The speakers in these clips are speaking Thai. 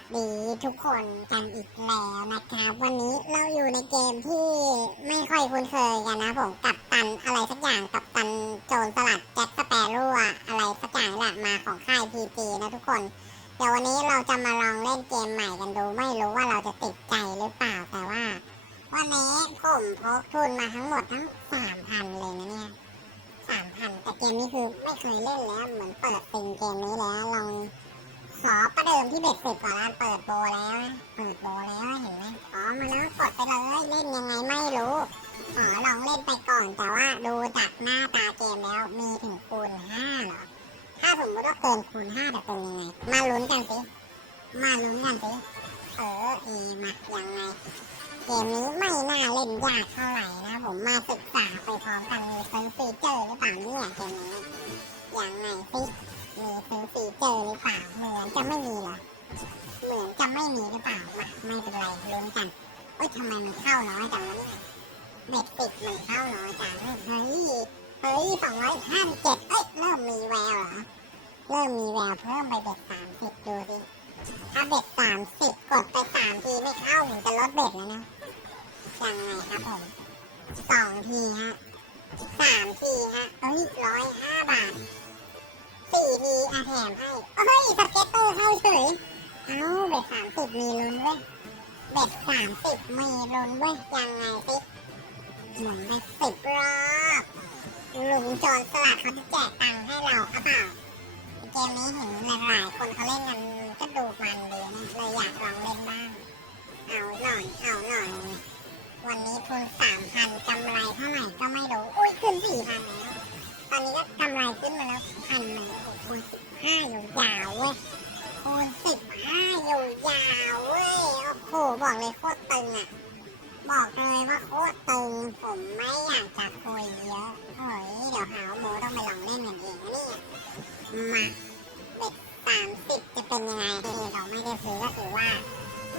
สดีทุกคนกันอีกแล้วนะครับ วันนี้เราอยู่ในเกมที่ไม่ค่อยคุ้นเคยกันนะผมกับตันอะไรสักอย่างกับตันโจรสลัดแจ็คสเปโร่อะอะไรสักอย่างแหละมาของค่ายพีจีนะทุกคน เดี๋ยววันนี้เราจะมาลองเล่นเกมใหม่กันดูไม่รู้ว่าเราจะติดใจหรือเปล่าแต่ว่า วันนี้ผมพกทุนมาทั้งหมดทั้งสามพันเลยนะเนี่ยสามพันแต่เกมนี้คือไม่เคยเล่นแล้วเหมือนเปิดซิงเกมนี้แล้วลอง ขอประเดิมที่เบ็ดสิบก่อนนะเปิดโบแล้วนะเปิดโบแล้วเห็นไหมขอมาแล้วกดไปเลยเล่นยังไงไม่รู้ขอลองเล่นไปก่อนแต่ว่าดูจากหน้าตาเกมแล้วมีถึงคูณห้าหรอถ้าสมมติว่าเกินคูณห้าจะเป็นยังไงมาลุ้นกันสิมาลุ้นกันสิเอออีมายังไงเกมนี้ไม่น่าเล่นยากเท่าไหร่นะผมมาศึกษาไปพร้อมกันมีเซิร์ฟฟีเจอร์หรือเปล่าเนี่ยเกมนี้ยังไงสิ มีซื้อฟีเจอร์หรือเปล่า เหมือนจะไม่มีเหรอ เหมือนจะไม่มีหรือเปล่ามาไม่เป็นไรลุ้นกันเอ้ยทำไมมันเข้าน้อยจังวะเนี่ยเบ็ดติดมันเข้าน้อยจังเฮ้ยเฮ้ยสองร้อยห้าเจ็ดเอ้ยเริ่มมีแววเหรอ เริ่มมีแววเพิ่มไปเบ็ดสามสิบดูดิถ้าเบ็ดสามสิบกดไปสามทีไม่เข้าผมจะลดเบ็ดแล้วนะยังไงครับผมสองทีฮะสามทีฮะเอ้ยร้อยห้าบาท สี่ทีอาแถมให้เฮ้ยสเก็ตเตอร์เข้าเฉย เอาเบ็ดสามสิบมีลุ้นเว้ยเบ็ดสามสิบมีลุ้นเว้ยยังไงสิหมุนไปสิบรอบลุงโจรสลัดเขาจะแจกตังค์ให้เราหรือเปล่าเกมนี้เห็นหลายๆคนเขาเล่นกันก็ดูมันดีนะเลยอยากลองเล่นบ้าง เอาหน่อย เอาหน่อย วันนี้ทุนสามพันกำไรเท่าไหร่ก็ไม่รู้ อุ้ยขึ้นสี่พันแล้ว ตอนนี้ก็กำไรขึ้นมาแล้วพัน คูณสิบห้าอยู่ยาวเว้ย โอ้โห บอกเลยโคตรตึงอะ บอกเลยว่าโคตรตึง ผมไม่อยากจะคุยเยอะเฮ้ย เดี๋ยวหาวโมต้องไปลองเล่นกันเองนี่มาเบ็ดสามสิบจะเป็นยังไงเราไม่ได้ซื้อก็ถือว่า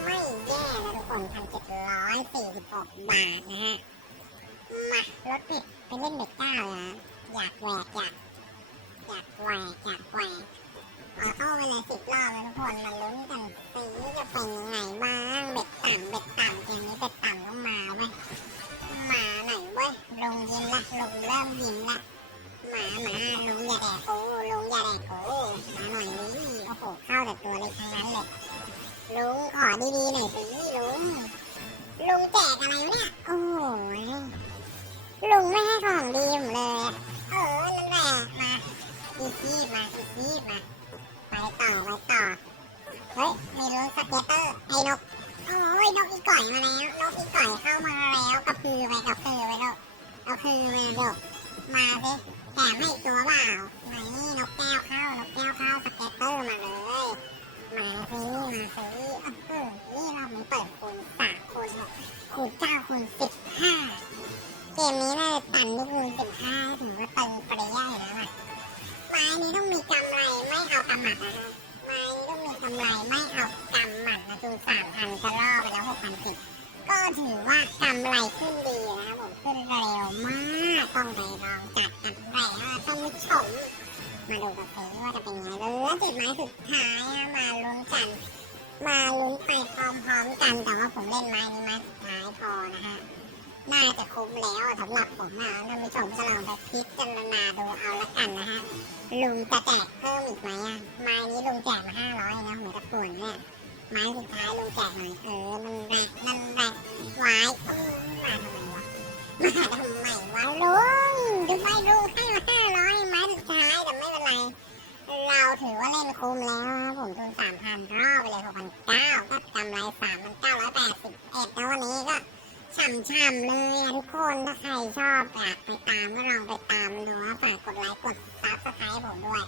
ไม่แย่นะทุกคนพันเจ็ดร้อยสี่สิบหกบาทนะฮะ มารถปิดไปเล่นเบ็ดเก้านะอยากแหวกอยากอยากแหวกอยากแหวก เอาเข้าไปเลยสิบรอบเลยทุกคนมาลุ้นกันสิจะเป็นยังไงบ้างเบ็ดต่ำเบ็ดต่ำเกมนี้เบ็ดต่ำต้องมาเว้ยมาหน่อยเว้ยลงยินละลงเริ่มยินละหมาหมาลุงอย่าแดกกูลุงอย่าแดกกูมาหน่อยนี่โอ้โหเข้าแต่ตัวเล็กทั้งนั้นเลยลุงขอดีๆหน่อยสิลุงลุงแจกอะไรเนี่ยโอ้ยลุงไม่ให้ของดีผมเลยเออนั่นแหละมาอีกทีมา อีมาไปต่อไปต่อ เฮ้ย มีลุ้สเก็ตเตอร์ ไอ้นก โอ้ยนกอีก่อยมาแล้ว นกอีก่อยเข้ามาแล้วกระพือไปกระพือไปล้วเอาพือมาดกมาสิแถมให้ตัวเปล่าไหนนกแก้วเข้านกแก้วเข้าสเก็ตเตอร์มาเลย มาสิมาสิเออนี่เราไม่เปิดคูณสามคูณหกคูณเก้าคูณสิบห้าเกมนี้น่าจะตันลูก หมัดไม้นี้ต้องมีกำไรไม่เอากำหมัดนะคือสามพันจะล่อไปแล้วหกพันสิบก็ถือว่ากำไรขึ้นดีนะครับผมขึ้นเร็วมากต้องไปลองจัดกันได้ฮะต้องชมมาดูกันสิว่าจะเป็นไงเหลือติดไม้สุดท้ายมาลุ้นกัน มาลุ้นไปพร้อมๆกันแต่ว่าผมเล่นไม้นี้ไม้สุดท้ายพอนะฮะ น่าจะคุ้มแล้วสำหรับผมนะท่านผู้ชมก็ลองไปพิจารณาดูเอาละกันนะฮะลุงจะแจกเพิ่มอีกไหมอะไม้นี้ลุงแจกมาห้าร้อยนะเหมือนกับป่วนเนี่ยไม้สุดท้ายลุงแจกหน่อยเออนั่นแหละนั่นแหละว้อืมาทำไมวะมาทำไมวะลุงดูไปลุงให้มาห้าร้อยไม้สุดท้ายแต่ไม่เป็นไรเราถือว่าเล่นคุ้มแล้วผมทุนสามพันรอบไปเลยหกพันเก้าก็กำไรสามพันเก้าร้อยแปดสิบเอ็ดแล้ววันนี้ก็ ช่ำๆเลยอะทุกคนถ้าใครชอบอยากไปตามก็ลองไปตามดูนะฝากกดไลค์กดซับสไครต์ผมด้วย